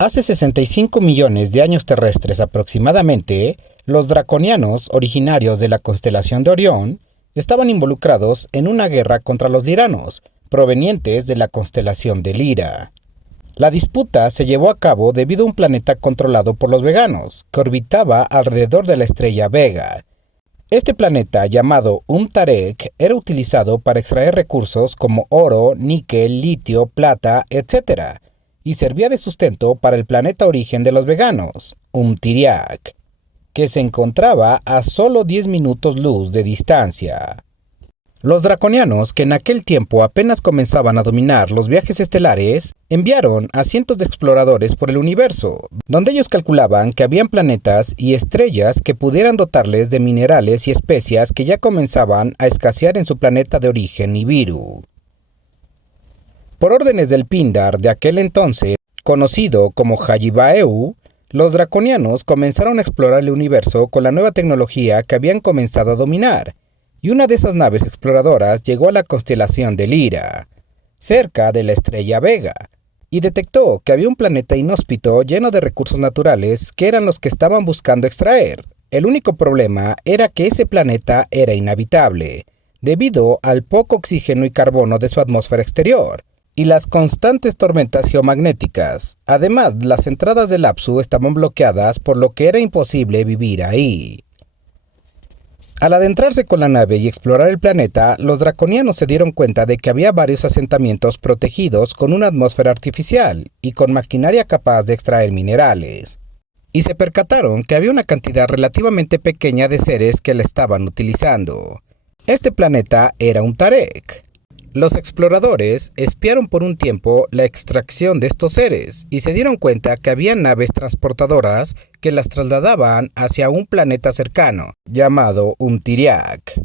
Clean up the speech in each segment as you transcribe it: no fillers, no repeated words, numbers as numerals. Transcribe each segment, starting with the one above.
Hace 65 millones de años terrestres aproximadamente, los draconianos, originarios de la constelación de Orión, estaban involucrados en una guerra contra los liranos, provenientes de la constelación de Lira. La disputa se llevó a cabo debido a un planeta controlado por los veganos, que orbitaba alrededor de la estrella Vega. Este planeta, llamado Tarek, era utilizado para extraer recursos como oro, níquel, litio, plata, etc., y servía de sustento para el planeta origen de los veganos, Tiriac, que se encontraba a solo 10 minutos luz de distancia. Los draconianos, que en aquel tiempo apenas comenzaban a dominar los viajes estelares, enviaron a cientos de exploradores por el universo, donde ellos calculaban que habían planetas y estrellas que pudieran dotarles de minerales y especias que ya comenzaban a escasear en su planeta de origen Nibiru. Por órdenes del Pindar de aquel entonces, conocido como Hayibaeu, los draconianos comenzaron a explorar el universo con la nueva tecnología que habían comenzado a dominar, y una de esas naves exploradoras llegó a la constelación de Lira, cerca de la estrella Vega, y detectó que había un planeta inhóspito lleno de recursos naturales que eran los que estaban buscando extraer. El único problema era que ese planeta era inhabitable, debido al poco oxígeno y carbono de su atmósfera exterior, y las constantes tormentas geomagnéticas. Además, las entradas del Apsu estaban bloqueadas, por lo que era imposible vivir ahí. Al adentrarse con la nave y explorar el planeta, los draconianos se dieron cuenta de que había varios asentamientos protegidos con una atmósfera artificial y con maquinaria capaz de extraer minerales. Y se percataron que había una cantidad relativamente pequeña de seres que la estaban utilizando. Este planeta era Tarek. Los exploradores espiaron por un tiempo la extracción de estos seres y se dieron cuenta que había naves transportadoras que las trasladaban hacia un planeta cercano, llamado Tiriac.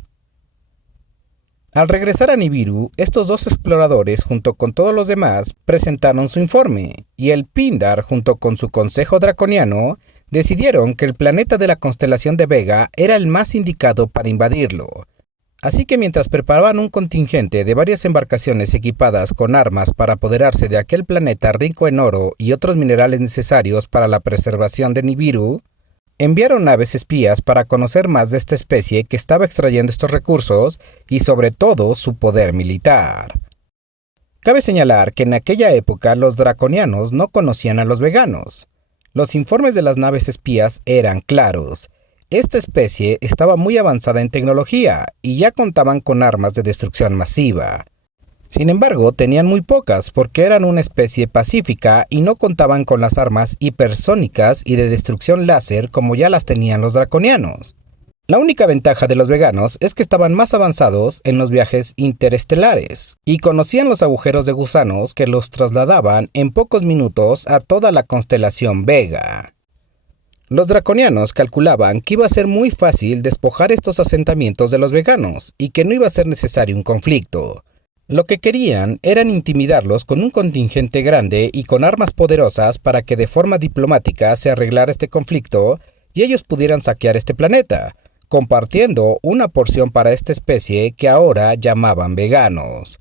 Al regresar a Nibiru, estos dos exploradores, junto con todos los demás, presentaron su informe, y el Pindar, junto con su consejo draconiano, decidieron que el planeta de la constelación de Vega era el más indicado para invadirlo. Así que mientras preparaban un contingente de varias embarcaciones equipadas con armas para apoderarse de aquel planeta rico en oro y otros minerales necesarios para la preservación de Nibiru, enviaron naves espías para conocer más de esta especie que estaba extrayendo estos recursos y sobre todo su poder militar. Cabe señalar que en aquella época los draconianos no conocían a los veganos. Los informes de las naves espías eran claros. Esta especie estaba muy avanzada en tecnología y ya contaban con armas de destrucción masiva. Sin embargo, tenían muy pocas porque eran una especie pacífica y no contaban con las armas hipersónicas y de destrucción láser como ya las tenían los draconianos. La única ventaja de los veganos es que estaban más avanzados en los viajes interestelares y conocían los agujeros de gusanos que los trasladaban en pocos minutos a toda la constelación Vega. Los draconianos calculaban que iba a ser muy fácil despojar estos asentamientos de los veganos y que no iba a ser necesario un conflicto. Lo que querían era intimidarlos con un contingente grande y con armas poderosas para que de forma diplomática se arreglara este conflicto y ellos pudieran saquear este planeta, compartiendo una porción para esta especie que ahora llamaban veganos.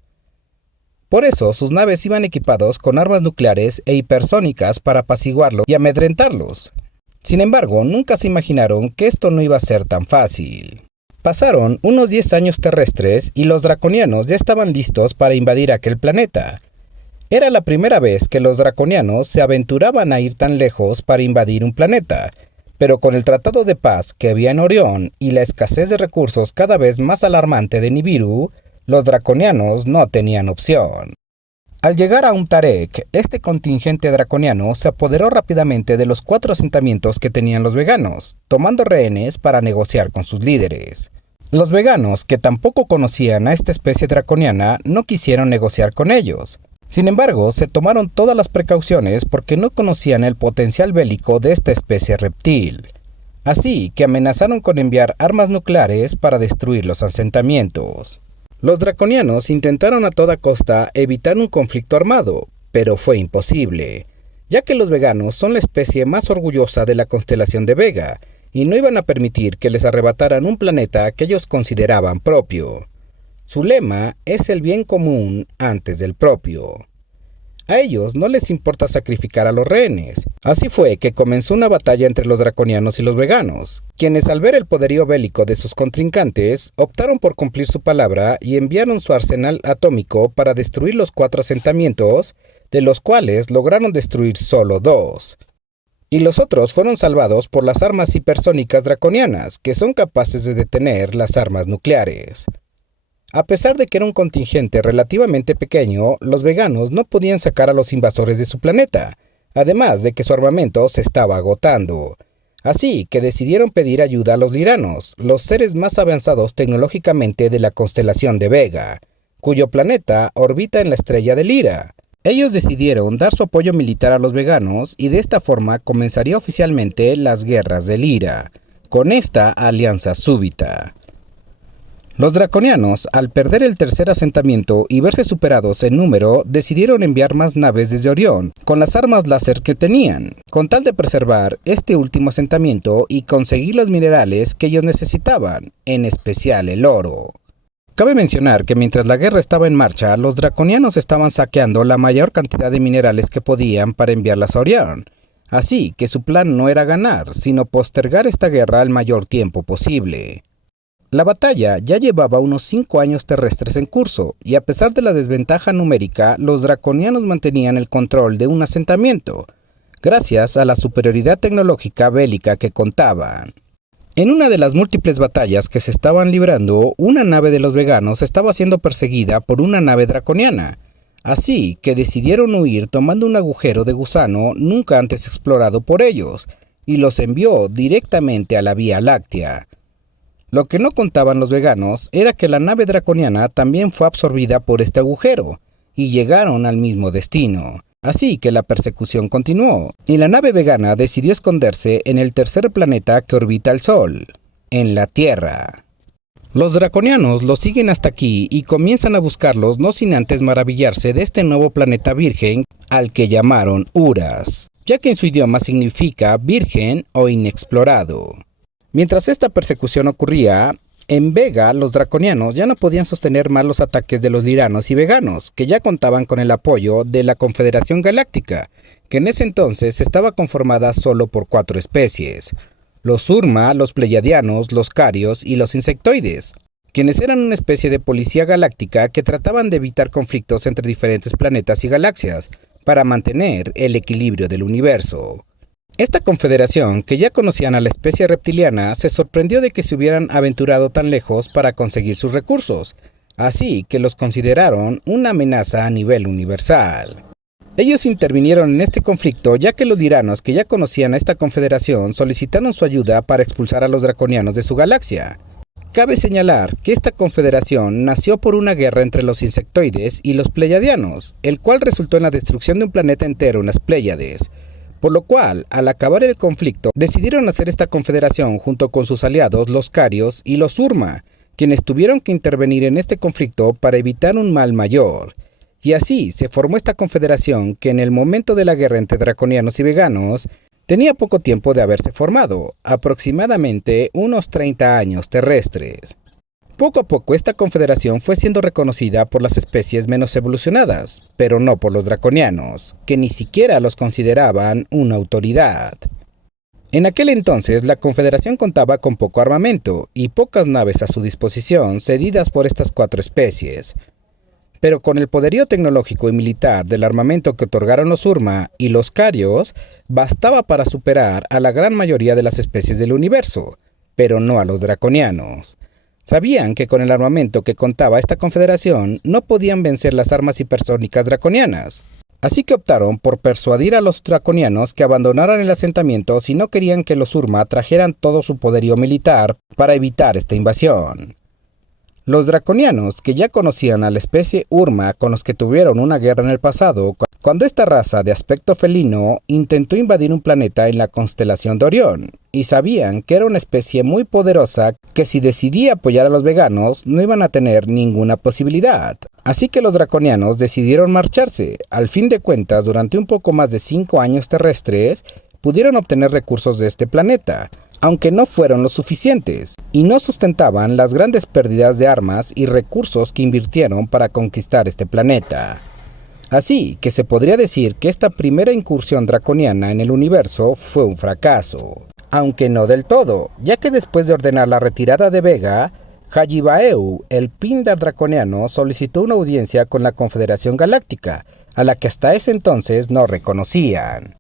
Por eso sus naves iban equipados con armas nucleares e hipersónicas para apaciguarlos y amedrentarlos. Sin embargo, nunca se imaginaron que esto no iba a ser tan fácil. Pasaron unos 10 años terrestres y los draconianos ya estaban listos para invadir aquel planeta. Era la primera vez que los draconianos se aventuraban a ir tan lejos para invadir un planeta, pero con el tratado de paz que había en Orión y la escasez de recursos cada vez más alarmante de Nibiru, los draconianos no tenían opción. Al llegar a Tarek, este contingente draconiano se apoderó rápidamente de los 4 asentamientos que tenían los veganos, tomando rehenes para negociar con sus líderes. Los veganos, que tampoco conocían a esta especie draconiana, no quisieron negociar con ellos. Sin embargo, se tomaron todas las precauciones porque no conocían el potencial bélico de esta especie reptil. Así que amenazaron con enviar armas nucleares para destruir los asentamientos. Los draconianos intentaron a toda costa evitar un conflicto armado, pero fue imposible, ya que los veganos son la especie más orgullosa de la constelación de Vega, y no iban a permitir que les arrebataran un planeta que ellos consideraban propio. Su lema es el bien común antes del propio. A ellos no les importa sacrificar a los rehenes. Así fue que comenzó una batalla entre los draconianos y los veganos, quienes al ver el poderío bélico de sus contrincantes, optaron por cumplir su palabra y enviaron su arsenal atómico para destruir los 4 asentamientos, de los cuales lograron destruir solo 2. Y los otros fueron salvados por las armas hipersónicas draconianas, que son capaces de detener las armas nucleares. A pesar de que era un contingente relativamente pequeño, los veganos no podían sacar a los invasores de su planeta, además de que su armamento se estaba agotando. Así que decidieron pedir ayuda a los liranos, los seres más avanzados tecnológicamente de la constelación de Vega, cuyo planeta orbita en la estrella de Lira. Ellos decidieron dar su apoyo militar a los veganos y de esta forma comenzaría oficialmente las guerras de Lira, con esta alianza súbita. Los draconianos, al perder el tercer asentamiento y verse superados en número, decidieron enviar más naves desde Orión, con las armas láser que tenían, con tal de preservar este último asentamiento y conseguir los minerales que ellos necesitaban, en especial el oro. Cabe mencionar que mientras la guerra estaba en marcha, los draconianos estaban saqueando la mayor cantidad de minerales que podían para enviarlas a Orión, así que su plan no era ganar, sino postergar esta guerra el mayor tiempo posible. La batalla ya llevaba unos 5 años terrestres en curso, y a pesar de la desventaja numérica, los draconianos mantenían el control de un asentamiento, gracias a la superioridad tecnológica bélica que contaban. En una de las múltiples batallas que se estaban librando, una nave de los veganos estaba siendo perseguida por una nave draconiana, así que decidieron huir tomando un agujero de gusano nunca antes explorado por ellos, y los envió directamente a la Vía Láctea. Lo que no contaban los veganos era que la nave draconiana también fue absorbida por este agujero, y llegaron al mismo destino. Así que la persecución continuó, y la nave vegana decidió esconderse en el tercer planeta que orbita el Sol, en la Tierra. Los draconianos los siguen hasta aquí y comienzan a buscarlos no sin antes maravillarse de este nuevo planeta virgen al que llamaron Uras, ya que en su idioma significa virgen o inexplorado. Mientras esta persecución ocurría, en Vega los draconianos ya no podían sostener más los ataques de los liranos y veganos, que ya contaban con el apoyo de la Confederación Galáctica, que en ese entonces estaba conformada solo por 4 especies: los Surma, los Pleiadianos, los Carios y los Insectoides, quienes eran una especie de policía galáctica que trataban de evitar conflictos entre diferentes planetas y galaxias, para mantener el equilibrio del universo. Esta confederación, que ya conocían a la especie reptiliana, se sorprendió de que se hubieran aventurado tan lejos para conseguir sus recursos, así que los consideraron una amenaza a nivel universal. Ellos intervinieron en este conflicto ya que los liranos que ya conocían a esta confederación solicitaron su ayuda para expulsar a los draconianos de su galaxia. Cabe señalar que esta confederación nació por una guerra entre los insectoides y los pleiadianos, el cual resultó en la destrucción de un planeta entero en las Pléyades. Por lo cual, al acabar el conflicto, decidieron hacer esta confederación junto con sus aliados los Carios y los Surma, quienes tuvieron que intervenir en este conflicto para evitar un mal mayor. Y así se formó esta confederación que en el momento de la guerra entre draconianos y veganos, tenía poco tiempo de haberse formado, aproximadamente unos 30 años terrestres. Poco a poco esta confederación fue siendo reconocida por las especies menos evolucionadas, pero no por los draconianos, que ni siquiera los consideraban una autoridad. En aquel entonces la confederación contaba con poco armamento y pocas naves a su disposición cedidas por estas 4 especies. Pero con el poderío tecnológico y militar del armamento que otorgaron los Surma y los Carios, bastaba para superar a la gran mayoría de las especies del universo, pero no a los draconianos. Sabían que con el armamento que contaba esta confederación no podían vencer las armas hipersónicas draconianas. Así que optaron por persuadir a los draconianos que abandonaran el asentamiento si no querían que los Surma trajeran todo su poderío militar para evitar esta invasión. Los draconianos, que ya conocían a la especie Urma con los que tuvieron una guerra en el pasado, cuando esta raza de aspecto felino intentó invadir un planeta en la constelación de Orión, y sabían que era una especie muy poderosa que si decidía apoyar a los veganos no iban a tener ninguna posibilidad. Así que los draconianos decidieron marcharse. Al fin de cuentas, durante un poco más de 5 años terrestres, pudieron obtener recursos de este planeta, aunque no fueron los suficientes, y no sustentaban las grandes pérdidas de armas y recursos que invirtieron para conquistar este planeta. Así que se podría decir que esta primera incursión draconiana en el universo fue un fracaso. Aunque no del todo, ya que después de ordenar la retirada de Vega, Hayibaeu, el Pindar draconiano, solicitó una audiencia con la Confederación Galáctica, a la que hasta ese entonces no reconocían.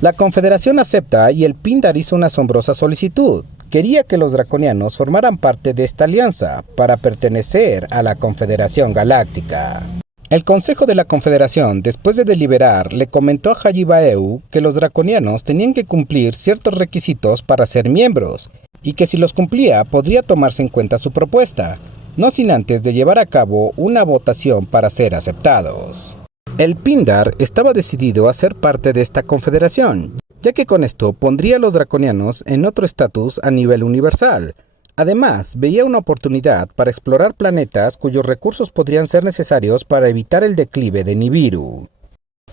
La Confederación acepta y el Pindar hizo una asombrosa solicitud. Quería que los draconianos formaran parte de esta alianza para pertenecer a la Confederación Galáctica. El Consejo de la Confederación, después de deliberar, le comentó a Hayibaeu que los draconianos tenían que cumplir ciertos requisitos para ser miembros, y que si los cumplía podría tomarse en cuenta su propuesta, no sin antes de llevar a cabo una votación para ser aceptados. El Pindar estaba decidido a ser parte de esta confederación, ya que con esto pondría a los draconianos en otro estatus a nivel universal. Además, veía una oportunidad para explorar planetas cuyos recursos podrían ser necesarios para evitar el declive de Nibiru.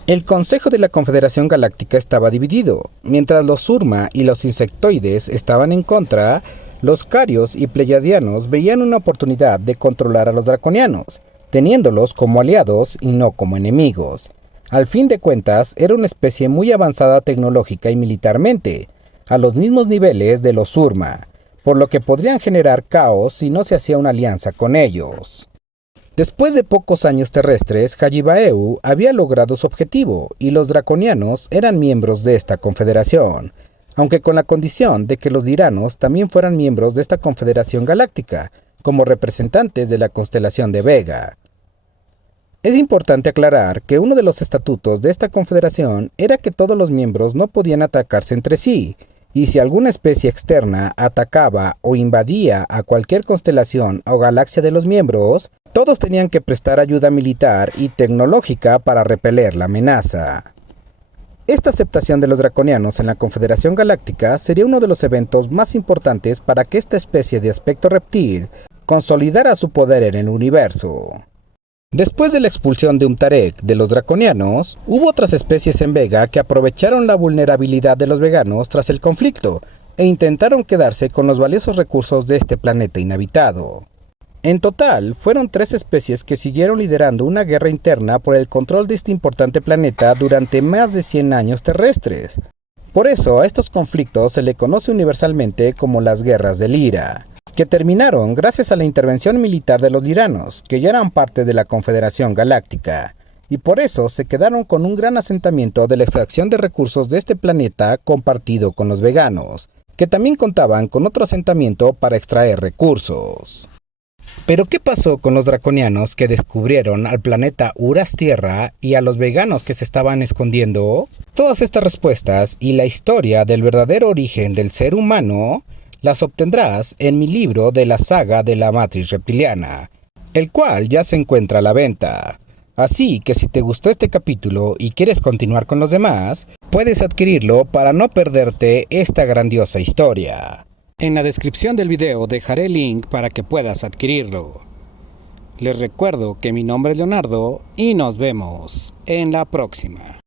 El Consejo de la Confederación Galáctica estaba dividido. Mientras los Surma y los Insectoides estaban en contra, los Carios y Pleiadianos veían una oportunidad de controlar a los draconianos, teniéndolos como aliados y no como enemigos. Al fin de cuentas, era una especie muy avanzada tecnológica y militarmente, a los mismos niveles de los Surma, por lo que podrían generar caos si no se hacía una alianza con ellos. Después de pocos años terrestres, Hayibaeu había logrado su objetivo y los draconianos eran miembros de esta confederación, aunque con la condición de que los liranos también fueran miembros de esta confederación galáctica, como representantes de la constelación de Vega. Es importante aclarar que uno de los estatutos de esta confederación era que todos los miembros no podían atacarse entre sí, y si alguna especie externa atacaba o invadía a cualquier constelación o galaxia de los miembros, todos tenían que prestar ayuda militar y tecnológica para repeler la amenaza. Esta aceptación de los draconianos en la Confederación Galáctica sería uno de los eventos más importantes para que esta especie de aspecto reptil consolidara su poder en el universo. Después de la expulsión de Umtarek de los draconianos, hubo otras especies en Vega que aprovecharon la vulnerabilidad de los veganos tras el conflicto e intentaron quedarse con los valiosos recursos de este planeta inhabitado. En total, fueron 3 especies que siguieron liderando una guerra interna por el control de este importante planeta durante más de 100 años terrestres. Por eso, a estos conflictos se le conoce universalmente como las Guerras de Lyra, que terminaron gracias a la intervención militar de los liranos, que ya eran parte de la Confederación Galáctica, y por eso se quedaron con un gran asentamiento de la extracción de recursos de este planeta compartido con los veganos, que también contaban con otro asentamiento para extraer recursos. Pero ¿qué pasó con los draconianos que descubrieron al planeta Uras Tierra y a los veganos que se estaban escondiendo? Todas estas respuestas y la historia del verdadero origen del ser humano las obtendrás en mi libro de la saga de la Matriz Reptiliana, el cual ya se encuentra a la venta. Así que si te gustó este capítulo y quieres continuar con los demás, puedes adquirirlo para no perderte esta grandiosa historia. En la descripción del video dejaré el link para que puedas adquirirlo. Les recuerdo que mi nombre es Leonardo y nos vemos en la próxima.